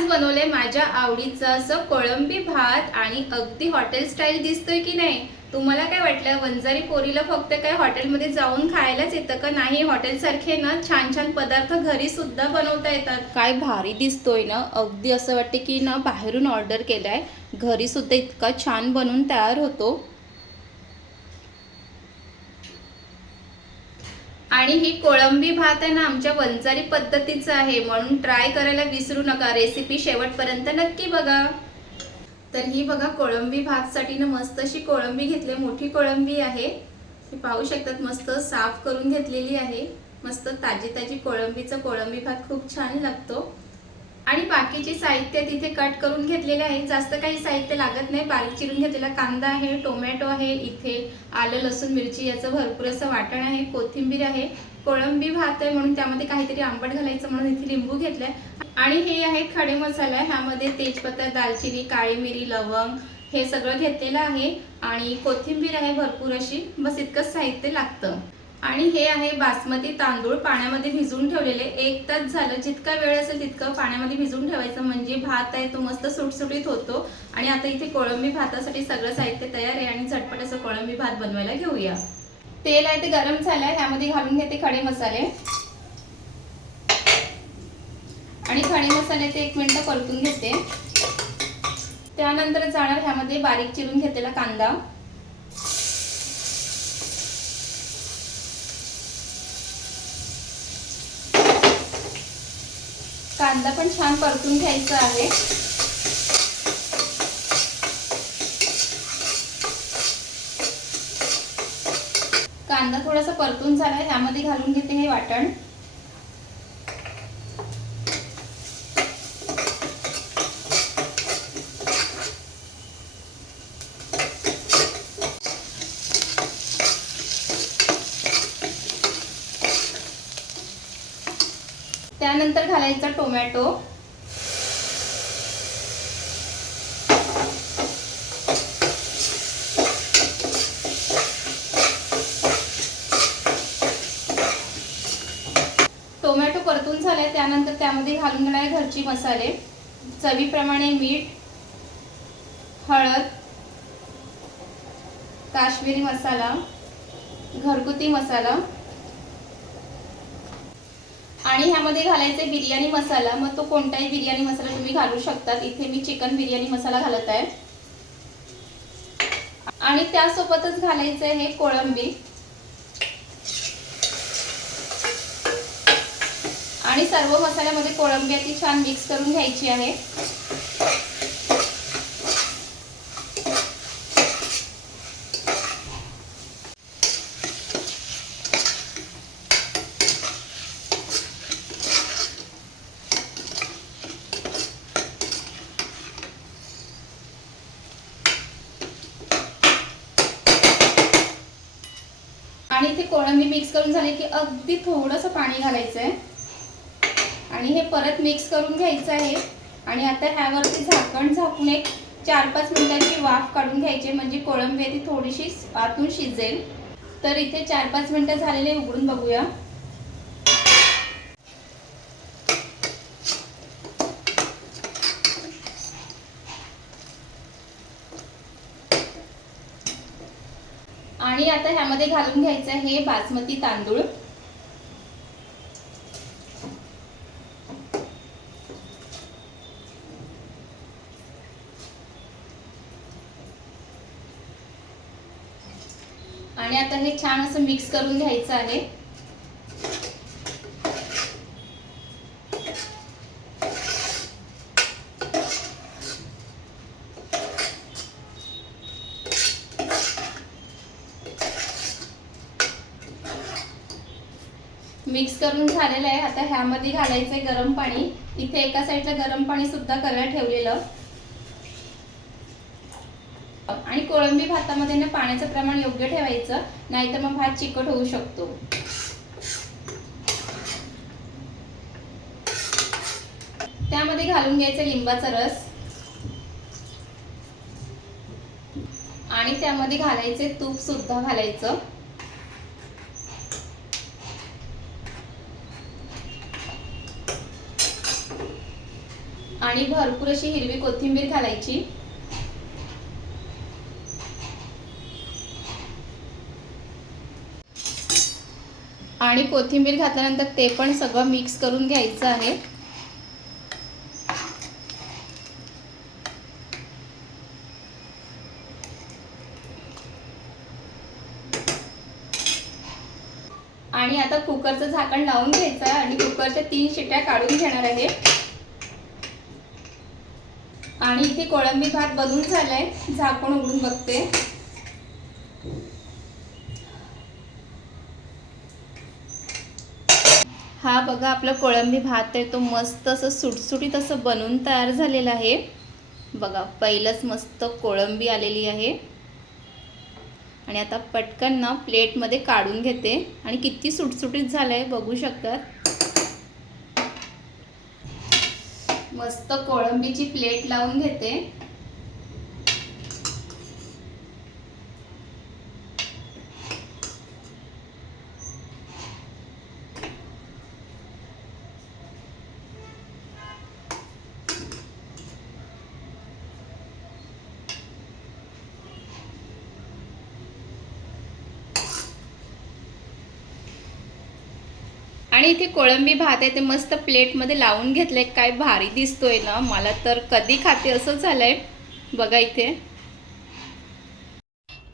आज बनवले माझ्या आवडीचं असं कोळंबी भात आणि अगदी हॉटेल स्टाईल दिसतोय की नाही। तुम्हाला काय वाटलं वंजारी पोरीला फक्त काय हॉटेलमध्ये जाऊन खायलाच येतं का? नाही, हॉटेल सारखे ना छान छान पदार्थ घरी सुद्धा बनवता येतात। काय भारी दिसतोय ना, अगदी असं वाटते की ना बाहेरून ऑर्डर केलाय, घरी सुद्धा इतका छान बनवून तयार होतो। आणि ही कोळंबी भात आहे ना आमच्या वंजारी पद्धतीचा आहे, म्हणून ट्राय करायला विसरू नका। रेसिपी शेवटपर्यंत नक्की बघा। तर ही बघा कोळंबी भात साठी ना मस्त अशी कोळंबी घेतली, मोठी कोळंबी आहे। हे पाहू शकतात, मस्त साफ करून घेतलेली आहे। मस्त ताजी ताजी कोळंबीचा कोळंबी भात खूप छान लागतो। आणि बाकीचे साहित्य तिथे कट करून घेतलेले आहे, जास्त काही साहित्य लागत नाही। बारीक चिरून घेतलेला कांदा आहे, टोमॅटो आहे, इथे आलं लसूण मिरची याचं भरपूर असं वाटण आहे, कोथिंबीर आहे। कोळंबी भात आहे म्हणून त्यामध्ये काहीतरी आंबट घालायचं म्हणून इथे लिंबू घेतलाय। आणि हे आहे खडे मसाला, ह्यामध्ये तेजपत्ता, दालचिनी, काळी मिरी, लवंग हे सगळं घेतलेलं आहे। आणि कोथिंबीर आहे भरपूर अशी, बस इतकंच साहित्य लागतं। आणि हे आहे बासमती तांदूळ, पाण्यामध्ये भिजवून ठेवलेले। 1 तास झालं, जितका वेळ असेल तितकं पाण्यामध्ये भिजवून ठेवायचं, म्हणजे भात आहे तो मस्त सुटसुटीत होतो। आणि आता इथे कोळंबी भातासाठी सगळं साहित्य तयार आहे आणि झटपट असं कोळंबी भात बनवायला घेऊया। तेल आहे ते गरम झालंय, ह्यामध्ये घालून घेते खडे मसाले। आणि खडे मसाले ते 1 मिनिट परतून घेते। त्यानंतर जाणार ह्यामध्ये बारीक चिरून घेतलेला कांदा। कांदा पण छान परतून घ्यायचा आहे। कांदा थोडासा परतून झालाय, ह्यामध्ये घालून घेते हे वाटण। त्यानंतर घालायचा टोमॅटो। टोमॅटो परतून झालाय, त्यानंतर त्यामध्ये घालून घेणार घरची मसाले, चवीप्रमाणे मीठ, हळद, काश्मीरी मसाला, घरगुती मसाला। आणि ह्यामध्ये घालायचे बिर्याणी मसाला, मग तो कोणताही बिर्याणी मसाला तुम्ही घालू शकतात। इथे मी चिकन बिर्याणी मसाला घालत आहे। आणि त्यासोबतच घालायचे हे कोळंबी। आणि सर्व मसाल्यामध्ये कोळंबी ती छान मिक्स करून घ्यायची आहे। आणि इथे कोळंबी मिक्स करून झाले की अगदी थोडंसं पाणी घालायचं आहे आणि हे परत मिक्स करून घ्यायचं आहे। आणि आता ह्यावरती झाकण झाकून एक 4-5 मिनिटांची वाफ काढून घ्यायची, म्हणजे कोळंबी ती थोडीशी आतून शिजेल। तर इथे 4-5 मिनिटं झालेले, उघडून बघूया। आणि आता ह्यामध्ये घालून घ्यायचं हे बासमती तांदूळ। आणि आता हे छान असं मिक्स करून घ्यायचं आहे। मिक्स करून झालेलं आहे, आता ह्यामध्ये घालायचंय गरम पाणी। इथे एका साईडला गरम पाणी सुद्धा करायला ठेवलेलं। आणि कोळंबी भातामध्ये ना पाण्याचं प्रमाण योग्य ठेवायचं, नाहीतर मग भात चिकट होऊ शकतो। त्यामध्ये घालून घ्यायचं लिंबाचा रस आणि त्यामध्ये घालायचे तूप सुद्धा घालायचं। आणि भरपूर अशी हिरवी कोथिंबीर घालायची. आणि कोथिंबीर घातल्यानंतर ते पण सगळं मिक्स करून घ्यायचं आहे. आणि आता कुकरचं झाकण लावून घ्यायचं आहे आणि कुकरच्या 3 शिट्या काढून घेणार आहे. आणि इथे कोळंबी भात बनून झालाय. झाकण उघडून बघते. हा बघा आपला कोळंबी भात आहे तो मस्त असं सुटसुटीत असं बनवून तयार झालेला आहे. बघा पहिलंच मस्त कोळंबी आलेली आहे. आणि आता पटकन ना प्लेटमध्ये काढून घेते. आणि किती सुटसुटीत झालंय बघू शकतात. मस्त कोळंबीची प्लेट लावून घेते. आणि इथे कोळंबी भात आहे ते मस्त प्लेटमध्ये लावून घेतलंय. काय भारी दिसतोय ना. मला तर कधी खाते असं झालंय. बघा इथे.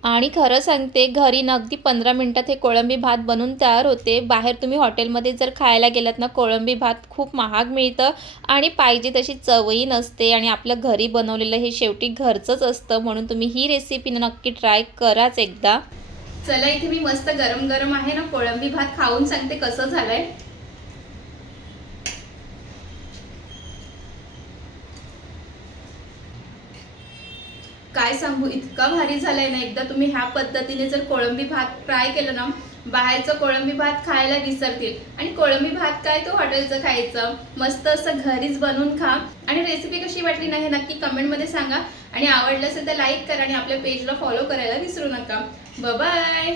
आणि खरं सांगते घरी ना अगदी 15 मिनिटात हे कोळंबी भात बनून तयार होते. बाहेर तुम्ही हॉटेलमध्ये जर खायला गेलात ना कोळंबी भात खूप महाग मिळतं आणि पाहिजे तशी चवही नसते. आणि आपल्या घरी बनवलेलं हे शेवटी घरचंच असतं. म्हणून तुम्ही ही रेसिपी नक्की ट्राय कराच एकदा. चला इथे मी मस्त गरम गरम आहे ना कोळंबी भात खाऊन सांगते कसं झालंय. काय सांगू इतका भारी झालाय ना. एकदा तुम्ही ह्या पद्धतीने जर कोळंबी भात ट्राय केलं ना बाहेरचं कोळंबी भात खायला विसरतील. आणि कोळंबी भात काय तो हॉटेलचं खायचं. मस्त असं घरीच बनवून खा. आणि रेसिपी कशी वाटली ना हे नक्की कमेंटमध्ये सांगा. आणि आवडलं असेल तर लाईक करा आणि आपल्या पेजला फॉलो करायला विसरू नका. Bye bye.